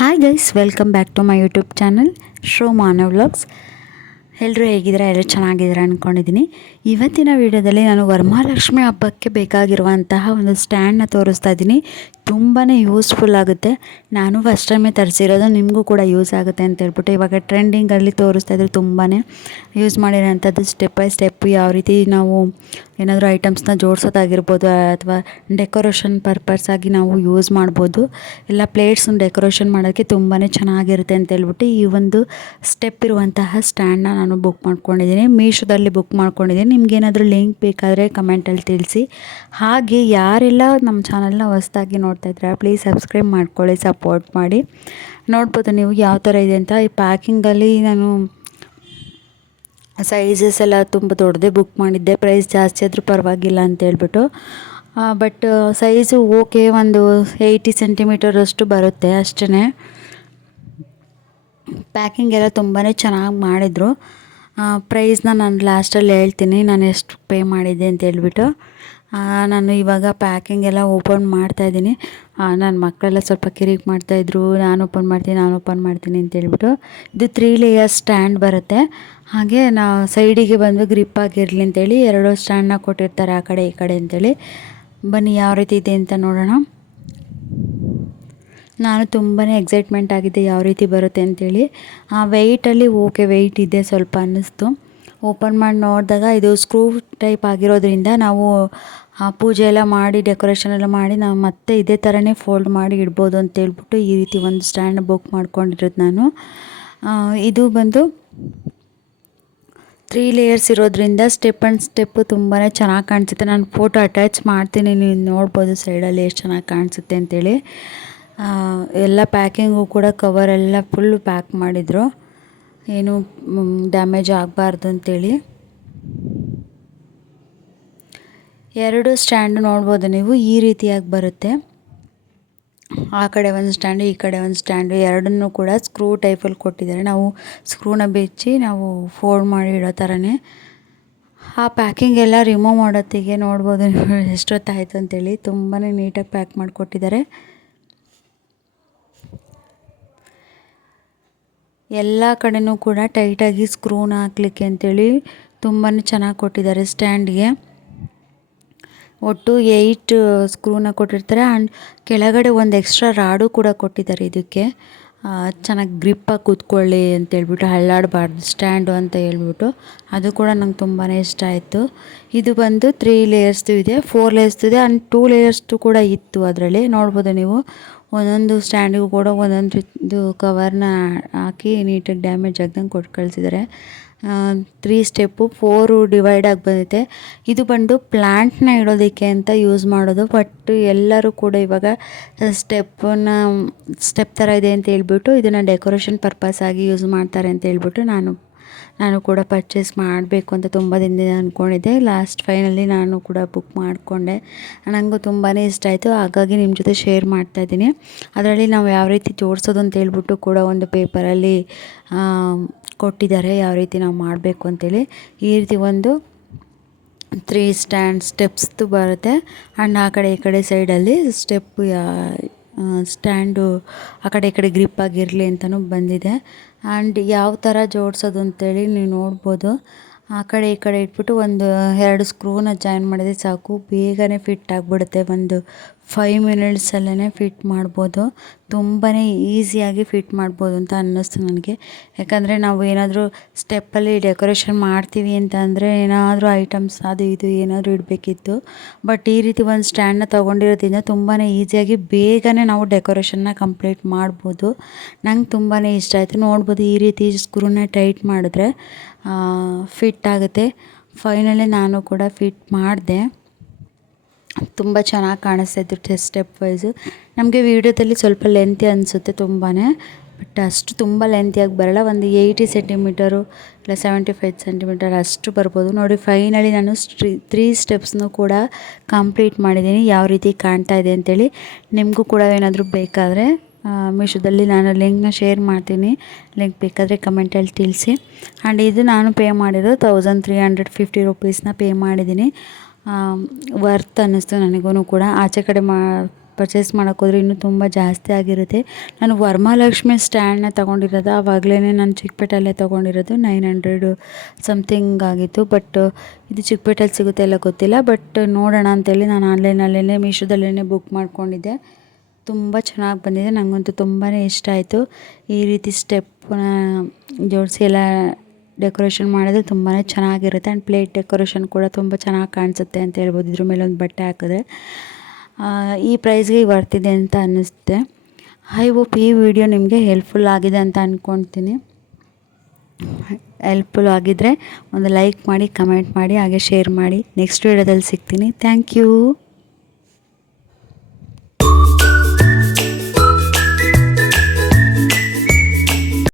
Hi guys, welcome back to my YouTube channel ಶೋ Manav vlogs. ಎಲ್ಲರೂ ಹೇಗಿದ್ದೀರಾ? ಎಲ್ಲರೂ ಚೆನ್ನಾಗಿದ್ದೀರಾ ಅಂದ್ಕೊಂಡಿದ್ದೀನಿ. ಇವತ್ತಿನ ವಿಡಿಯೋದಲ್ಲಿ ನಾನು ವರಮಹಾಲಕ್ಷ್ಮಿ ಹಬ್ಬಕ್ಕೆ ಬೇಕಾಗಿರುವಂತಹ ಒಂದು ಸ್ಟ್ಯಾಂಡನ್ನ ತೋರಿಸ್ತಾ ಇದ್ದೀನಿ. ತುಂಬಾ ಯೂಸ್ಫುಲ್ ಆಗುತ್ತೆ. ನಾನು ಫಸ್ಟ್ ಟೈಮೇ ತರಿಸಿರೋದು, ನಿಮಗೂ ಕೂಡ ಯೂಸ್ ಆಗುತ್ತೆ ಅಂತ ಹೇಳ್ಬಿಟ್ಟು ಇವಾಗ ಟ್ರೆಂಡಿಂಗಲ್ಲಿ ತೋರಿಸ್ತಾ ಇದ್ರು. ತುಂಬಾ ಯೂಸ್ ಮಾಡಿರೋಂಥದ್ದು ಸ್ಟೆಪ್ ಬೈ ಸ್ಟೆಪ್ ಯಾವ ರೀತಿ ನಾವು ಏನಾದರೂ ಐಟಮ್ಸ್ನ ಜೋಡಿಸೋದಾಗಿರ್ಬೋದು ಅಥವಾ ಡೆಕೋರೇಷನ್ ಪರ್ಪಸ್ ಆಗಿ ನಾವು ಯೂಸ್ ಮಾಡ್ಬೋದು. ಎಲ್ಲ ಪ್ಲೇಟ್ಸ್ನ ಡೆಕೋರೇಷನ್ ಮಾಡೋಕ್ಕೆ ತುಂಬಾ ಚೆನ್ನಾಗಿರುತ್ತೆ ಅಂತ ಹೇಳ್ಬಿಟ್ಟು ಈ ಒಂದು ಸ್ಟೆಪ್ ಇರುವಂತಹ ಸ್ಟ್ಯಾಂಡನ್ನ ನಾನು ಬುಕ್ ಮಾಡ್ಕೊಂಡಿದ್ದೀನಿ. ಮೀಶೋದಲ್ಲಿ ಬುಕ್ ಮಾಡ್ಕೊಂಡಿದ್ದೀನಿ. ನಿಮ್ಗೇನಾದರೂ ಲಿಂಕ್ ಬೇಕಾದರೆ ಕಮೆಂಟಲ್ಲಿ ತಿಳಿಸಿ. ಹಾಗೆ ಯಾರೆಲ್ಲ ನಮ್ಮ ಚಾನಲ್ನ ಹೊಸದಾಗಿ ನೋಡ್ತಾ ಇದ್ದೀರಾ ಪ್ಲೀಸ್ ಸಬ್ಸ್ಕ್ರೈಬ್ ಮಾಡ್ಕೊಳ್ಳಿ, ಸಪೋರ್ಟ್ ಮಾಡಿ. ನೋಡ್ಬೋದು ನೀವು ಯಾವ ಥರ ಇದೆ ಅಂತ. ಈ ಪ್ಯಾಕಿಂಗಲ್ಲಿ ನಾನು ಸೈಜಸ್ ಎಲ್ಲ ತುಂಬ ದೊಡ್ಡದೇ ಬುಕ್ ಮಾಡಿದ್ದೆ. ಪ್ರೈಸ್ ಜಾಸ್ತಿ ಆದರೂ ಪರವಾಗಿಲ್ಲ ಅಂತ ಹೇಳ್ಬಿಟ್ಟು. ಬಟ್ ಸೈಜು ಓಕೆ, ಒಂದು 80 ಸೆಂಟಿಮೀಟರ್ ಅಷ್ಟು ಬರುತ್ತೆ ಅಷ್ಟೇ. ಪ್ಯಾಕಿಂಗ್ ಎಲ್ಲ ತುಂಬಾ ಚೆನ್ನಾಗಿ ಮಾಡಿದರು. ಪ್ರೈಸ್ನ ನಾನು ಲಾಸ್ಟಲ್ಲಿ ಹೇಳ್ತೀನಿ, ನಾನು ಎಷ್ಟು ಪೇ ಮಾಡಿದ್ದೆ ಅಂತ ಹೇಳ್ಬಿಟ್ಟು. ನಾನು ಇವಾಗ ಪ್ಯಾಕಿಂಗ್ ಎಲ್ಲ ಓಪನ್ ಮಾಡ್ತಾಯಿದ್ದೀನಿ. ನನ್ನ ಮಕ್ಕಳೆಲ್ಲ ಸ್ವಲ್ಪ ಕಿರಿಕ್ ಮಾಡ್ತಾಯಿದ್ರು, ನಾನು ಓಪನ್ ಮಾಡ್ತೀನಿ ಅಂತ ಹೇಳ್ಬಿಟ್ಟು. ಇದು 3 ಲೇಯರ್ ಸ್ಟ್ಯಾಂಡ್ ಬರುತ್ತೆ. ಹಾಗೆ ಸೈಡಿಗೆ ಬಂದು ಗ್ರಿಪ್ ಆಗಿರಲಿ ಅಂತೇಳಿ 2 ಸ್ಟ್ಯಾಂಡನ್ನ ಕೊಟ್ಟಿರ್ತಾರೆ, ಆ ಕಡೆ ಈ ಕಡೆ ಅಂತೇಳಿ. ಬನ್ನಿ ಯಾವ ರೀತಿ ಇದೆ ಅಂತ ನೋಡೋಣ. ನಾನು ತುಂಬಾ ಎಕ್ಸೈಟ್ಮೆಂಟ್ ಆಗಿದ್ದೆ ಯಾವ ರೀತಿ ಬರುತ್ತೆ ಅಂಥೇಳಿ. ವೆಯ್ಟಲ್ಲಿ ಓಕೆ, ವೆಯ್ಟ್ ಇದೆ ಸ್ವಲ್ಪ ಅನ್ನಿಸ್ತು. ಓಪನ್ ಮಾಡಿ ನೋಡಿದಾಗ ಇದು ಸ್ಕ್ರೂ ಟೈಪ್ ಆಗಿರೋದ್ರಿಂದ ನಾವು ಪೂಜೆ ಎಲ್ಲ ಮಾಡಿ ಡೆಕೋರೇಷನ್ ಎಲ್ಲ ಮಾಡಿ ನಾವು ಮತ್ತೆ ಇದೇ ಥರನೇ ಫೋಲ್ಡ್ ಮಾಡಿ ಇಡ್ಬೋದು ಅಂತೇಳ್ಬಿಟ್ಟು ಈ ರೀತಿ ಒಂದು ಸ್ಟ್ಯಾಂಡ್ ಬುಕ್ ಮಾಡ್ಕೊಂಡಿರೋದು ನಾನು. ಇದು ಬಂದು 3 ಲೇಯರ್ಸ್ ಇರೋದ್ರಿಂದ ಸ್ಟೆಪ್ ಆ್ಯಂಡ್ ಸ್ಟೆಪ್ಪು ತುಂಬಾ ಚೆನ್ನಾಗಿ ಕಾಣಿಸುತ್ತೆ. ನಾನು ಫೋಟೋ ಅಟ್ಯಾಚ್ ಮಾಡ್ತೀನಿ, ನೀವು ನೋಡ್ಬೋದು ಸೈಡಲ್ಲಿ ಎಷ್ಟು ಚೆನ್ನಾಗಿ ಕಾಣಿಸುತ್ತೆ ಅಂತೇಳಿ. ಎಲ್ಲ ಪ್ಯಾಕಿಂಗು ಕೂಡ ಕವರೆಲ್ಲ ಫುಲ್ಲು ಪ್ಯಾಕ್ ಮಾಡಿದರು, ಏನು ಡ್ಯಾಮೇಜ್ ಆಗಬಾರ್ದು ಅಂತೇಳಿ. 2 ಸ್ಟ್ಯಾಂಡು ನೋಡ್ಬೋದು ನೀವು, ಈ ರೀತಿಯಾಗಿ ಬರುತ್ತೆ. ಆ ಕಡೆ ಒಂದು ಸ್ಟ್ಯಾಂಡು, ಈ ಕಡೆ ಒಂದು ಸ್ಟ್ಯಾಂಡು, ಎರಡನ್ನೂ ಕೂಡ ಸ್ಕ್ರೂ ಟೈಪಲ್ಲಿ ಕೊಟ್ಟಿದ್ದಾರೆ. ನಾವು ಸ್ಕ್ರೂನ ಬಿಚ್ಚಿ ನಾವು ಫೋಲ್ಡ್ ಮಾಡಿ ಇಡೋ ಥರನೇ. ಆ ಪ್ಯಾಕಿಂಗ್ ಎಲ್ಲ ರಿಮೂವ್ ಮಾಡೋತ್ತಿಗೆ ನೋಡ್ಬೋದು ನೀವು ಎಷ್ಟೊತ್ತಾಯಿತು ಅಂತೇಳಿ. ತುಂಬಾ ನೀಟಾಗಿ ಪ್ಯಾಕ್ ಮಾಡಿಕೊಟ್ಟಿದ್ದಾರೆ. ಎಲ್ಲ ಕಡೆಯೂ ಕೂಡ ಟೈಟಾಗಿ ಸ್ಕ್ರೂನ ಹಾಕ್ಲಿಕ್ಕೆ ಅಂತೇಳಿ ತುಂಬಾ ಚೆನ್ನಾಗಿ ಕೊಟ್ಟಿದ್ದಾರೆ ಸ್ಟ್ಯಾಂಡ್ಗೆ. ಒಟ್ಟು 8 ಸ್ಕ್ರೂನ ಕೊಟ್ಟಿರ್ತಾರೆ. ಆ್ಯಂಡ್ ಕೆಳಗಡೆ ಒಂದು ಎಕ್ಸ್ಟ್ರಾ ರಾಡು ಕೂಡ ಕೊಟ್ಟಿದ್ದಾರೆ ಇದಕ್ಕೆ, ಚೆನ್ನಾಗಿ ಗ್ರಿಪ್ಪಾಗಿ ಕೂತ್ಕೊಳ್ಳಿ ಅಂತೇಳ್ಬಿಟ್ಟು, ಹಳ್ಳಾಡಬಾರ್ದು ಸ್ಟ್ಯಾಂಡು ಅಂತ ಹೇಳ್ಬಿಟ್ಟು. ಅದು ಕೂಡ ನಂಗೆ ತುಂಬಾ ಇಷ್ಟ ಆಯಿತು. ಇದು ಬಂದು 3 ಲೇಯರ್ಸ್ದು ಇದೆ, 4 ಲೇಯರ್ಸ್ದು ಇದೆ, ಆ್ಯಂಡ್ 2 ಲೇಯರ್ಸ್ದು ಕೂಡ ಇತ್ತು ಅದರಲ್ಲಿ. ನೋಡ್ಬೋದು ನೀವು ಒಂದೊಂದು ಸ್ಟ್ಯಾಂಡಿಗೂ ಕೂಡ ಒಂದೊಂದು ಇದು ಕವರ್ನ ಹಾಕಿ ನೀಟಾಗಿ ಡ್ಯಾಮೇಜ್ ಆಗ್ದಂಗೆ ಕೊಟ್ಟು ಕಳಿಸಿದ್ದಾರೆ. 3 ಸ್ಟೆಪ್ಪು 4 ಡಿವೈಡ್ ಆಗಿ ಬಂದಿದೆ. ಇದು ಬಂದು ಪ್ಲ್ಯಾಂಟ್ನ ಇಡೋದಕ್ಕೆ ಅಂತ ಯೂಸ್ ಮಾಡೋದು. ಬಟ್ ಎಲ್ಲರೂ ಕೂಡ ಇವಾಗ ಸ್ಟೆಪ್ ಥರ ಇದೆ ಅಂತ ಹೇಳ್ಬಿಟ್ಟು ಇದನ್ನು ಡೆಕೋರೇಷನ್ ಪರ್ಪಸ್ ಆಗಿ ಯೂಸ್ ಮಾಡ್ತಾರೆ ಅಂತ ಹೇಳ್ಬಿಟ್ಟು ನಾನು ಕೂಡ ಪರ್ಚೇಸ್ ಮಾಡಬೇಕು ಅಂತ ತುಂಬ ದಿನದಿಂದ ಅಂದ್ಕೊಂಡಿದ್ದೆ. ಲಾಸ್ಟ್ ಫೈನಲಿ ನಾನು ಕೂಡ ಬುಕ್ ಮಾಡಿಕೊಂಡೆ. ನನಗೂ ತುಂಬಾ ಇಷ್ಟ ಆಯಿತು, ಹಾಗಾಗಿ ನಿಮ್ಮ ಜೊತೆ ಶೇರ್ ಮಾಡ್ತಾಯಿದ್ದೀನಿ. ಅದರಲ್ಲಿ ನಾವು ಯಾವ ರೀತಿ ಜೋಡಿಸೋದು ಅಂತ ಹೇಳ್ಬಿಟ್ಟು ಕೂಡ ಒಂದು ಪೇಪರಲ್ಲಿ ಕೊಟ್ಟಿದ್ದಾರೆ, ಯಾವ ರೀತಿ ನಾವು ಮಾಡಬೇಕು ಅಂತೇಳಿ. ಈ ರೀತಿ ಒಂದು 3 ಸ್ಟೆಪ್ಸ್ದು ಬರುತ್ತೆ. ಆ್ಯಂಡ್ ಆ ಕಡೆ ಈ ಕಡೆ ಸೈಡಲ್ಲಿ ಸ್ಟ್ಯಾಂಡು ಆ ಕಡೆ ಈ ಕಡೆ ಗ್ರಿಪ್ ಆಗಿರಲಿ ಅಂತಲೂ ಬಂದಿದೆ. ಆ್ಯಂಡ್ ಯಾವ ಥರ ಜೋಡಿಸೋದು ಅಂತೇಳಿ ನೀವು ನೋಡ್ಬೋದು. ಆ ಕಡೆ ಈ ಕಡೆ ಇಟ್ಬಿಟ್ಟು ಒಂದು 2 ಸ್ಕ್ರೂನ ಜಾಯಿನ್ ಮಾಡಿದರೆ ಸಾಕು, ಬೇಗನೆ ಫಿಟ್ ಆಗಿಬಿಡುತ್ತೆ. ಒಂದು 5 ಮಿನಿಟ್ಸಲ್ಲೇ ಫಿಟ್ ಮಾಡ್ಬೋದು. ತುಂಬಾ ಈಸಿಯಾಗಿ ಫಿಟ್ ಮಾಡ್ಬೋದು ಅಂತ ಅನ್ನಿಸ್ತು ನನಗೆ. ಯಾಕಂದರೆ ನಾವು ಏನಾದರೂ ಸ್ಟೆಪ್ಪಲ್ಲಿ ಡೆಕೋರೇಷನ್ ಮಾಡ್ತೀವಿ ಅಂತ ಅಂದರೆ ಏನಾದರೂ ಐಟಮ್ಸ್ ಅದು ಇದು ಏನಾದರೂ ಇಡಬೇಕಿತ್ತು. ಬಟ್ ಈ ರೀತಿ ಒಂದು ಸ್ಟ್ಯಾಂಡನ್ನ ತೊಗೊಂಡಿರೋದ್ರಿಂದ ತುಂಬಾ ಈಸಿಯಾಗಿ ಬೇಗನೆ ನಾವು ಡೆಕೋರೇಷನ್ನ ಕಂಪ್ಲೀಟ್ ಮಾಡ್ಬೋದು. ನಂಗೆ ತುಂಬಾ ಇಷ್ಟ ಆಯಿತು. ನೋಡ್ಬೋದು ಈ ರೀತಿ ಸ್ಕ್ರೂನ ಟೈಟ್ ಮಾಡಿದ್ರೆ ಫಿಟ್ ಆಗುತ್ತೆ. ಫೈನಲಿ ನಾನು ಕೂಡ ಫಿಟ್ ಮಾಡಿದೆ. ತುಂಬ ಚೆನ್ನಾಗಿ ಕಾಣಿಸ್ತಾಯಿತ್ತು ಸ್ಟೆಪ್ ವೈಸು. ನಮಗೆ ವೀಡಿಯೋದಲ್ಲಿ ಸ್ವಲ್ಪ ಲೆಂತಿ ಅನಿಸುತ್ತೆ ತುಂಬಾ, ಬಟ್ ಅಷ್ಟು ತುಂಬ ಲೆಂತಿಯಾಗಿ ಬರೋಲ್ಲ. ಒಂದು 80 ಸೆಂಟಿಮೀಟರು ಇಲ್ಲ 75 ಸೆಂಟಿಮೀಟರ್ ಅಷ್ಟು ಬರ್ಬೋದು. ನೋಡಿ ಫೈನಲಿ ನಾನು 3 ಸ್ಟೆಪ್ಸ್ನೂ ಕೂಡ ಕಂಪ್ಲೀಟ್ ಮಾಡಿದ್ದೀನಿ. ಯಾವ ರೀತಿ ಕಾಣ್ತಾ ಇದೆ ಅಂತೇಳಿ ನಿಮಗೂ ಕೂಡ ಏನಾದರೂ ಬೇಕಾದರೆ ಮೀಶೋದಲ್ಲಿ ನಾನು ಲಿಂಕ್ನ ಶೇರ್ ಮಾಡ್ತೀನಿ, ಲಿಂಕ್ ಬೇಕಾದರೆ ಕಮೆಂಟಲ್ಲಿ ತಿಳಿಸಿ. ಆ್ಯಂಡ್ ಇದು ನಾನು ಪೇ ಮಾಡಿರೋದು 1350 ರುಪೀಸ್ನ ಪೇ ಮಾಡಿದ್ದೀನಿ. ವರ್ತ್ ಅನ್ನಿಸ್ತು ನನಗೂ ಕೂಡ. ಆಚೆ ಕಡೆ ಪರ್ಚೇಸ್ ಮಾಡೋಕ್ಕೋದ್ರೆ ಇನ್ನೂ ತುಂಬ ಜಾಸ್ತಿ ಆಗಿರುತ್ತೆ. ನಾನು ವರಮಹಾಲಕ್ಷ್ಮಿ ಸ್ಟ್ಯಾಂಡನ್ನ ತೊಗೊಂಡಿರೋದು, ಆವಾಗಲೇ ನಾನು ಚಿಕ್ಕಪೇಟೆಯಲ್ಲೇ ತೊಗೊಂಡಿರೋದು. 900 ಸಮಥಿಂಗ್ ಆಗಿತ್ತು. ಬಟ್ ಇದು ಚಿಕ್ಕಪೇಟೆಯಲ್ಲಿ ಸಿಗುತ್ತೆ ಇಲ್ಲ ಗೊತ್ತಿಲ್ಲ. ಬಟ್ ನೋಡೋಣ ಅಂತೇಳಿ ನಾನು ಆನ್ಲೈನಲ್ಲೇ ಮೀಶೋದಲ್ಲೇ ಬುಕ್ ಮಾಡ್ಕೊಂಡಿದ್ದೆ. ತುಂಬ ಚೆನ್ನಾಗಿ ಬಂದಿದೆ, ನನಗಂತೂ ತುಂಬಾ ಇಷ್ಟ ಆಯಿತು. ಈ ರೀತಿ ಸ್ಟೆಪ್ನ ಜೋಡಿಸಿ ಎಲ್ಲ ಡೆಕೋರೇಷನ್ ಮಾಡಿದ್ರೆ ತುಂಬಾ ಚೆನ್ನಾಗಿರುತ್ತೆ. ಆ್ಯಂಡ್ ಪ್ಲೇಟ್ ಡೆಕೋರೇಷನ್ ಕೂಡ ತುಂಬ ಚೆನ್ನಾಗಿ ಕಾಣಿಸುತ್ತೆ ಅಂತ ಹೇಳ್ಬೋದು. ಇದ್ರ ಮೇಲೆ ಒಂದು ಬಟ್ಟೆ ಹಾಕಿದ್ರೆ ಈ ಪ್ರೈಸ್ಗೆ ವರ್ತಿದೆ ಅಂತ ಅನ್ನಿಸುತ್ತೆ. ಐ ಹೋಪ್ ಈ ವಿಡಿಯೋ ನಿಮಗೆ ಹೆಲ್ಪ್ಫುಲ್ ಆಗಿದೆ ಅಂತ ಅಂದ್ಕೊಳ್ತೀನಿ. ಹೆಲ್ಪ್ಫುಲ್ ಆಗಿದ್ದರೆ ಒಂದು ಲೈಕ್ ಮಾಡಿ, ಕಮೆಂಟ್ ಮಾಡಿ, ಹಾಗೆ ಶೇರ್ ಮಾಡಿ. ನೆಕ್ಸ್ಟ್ ವಿಡಿಯೋದಲ್ಲಿ ಸಿಗ್ತೀನಿ. Thank you.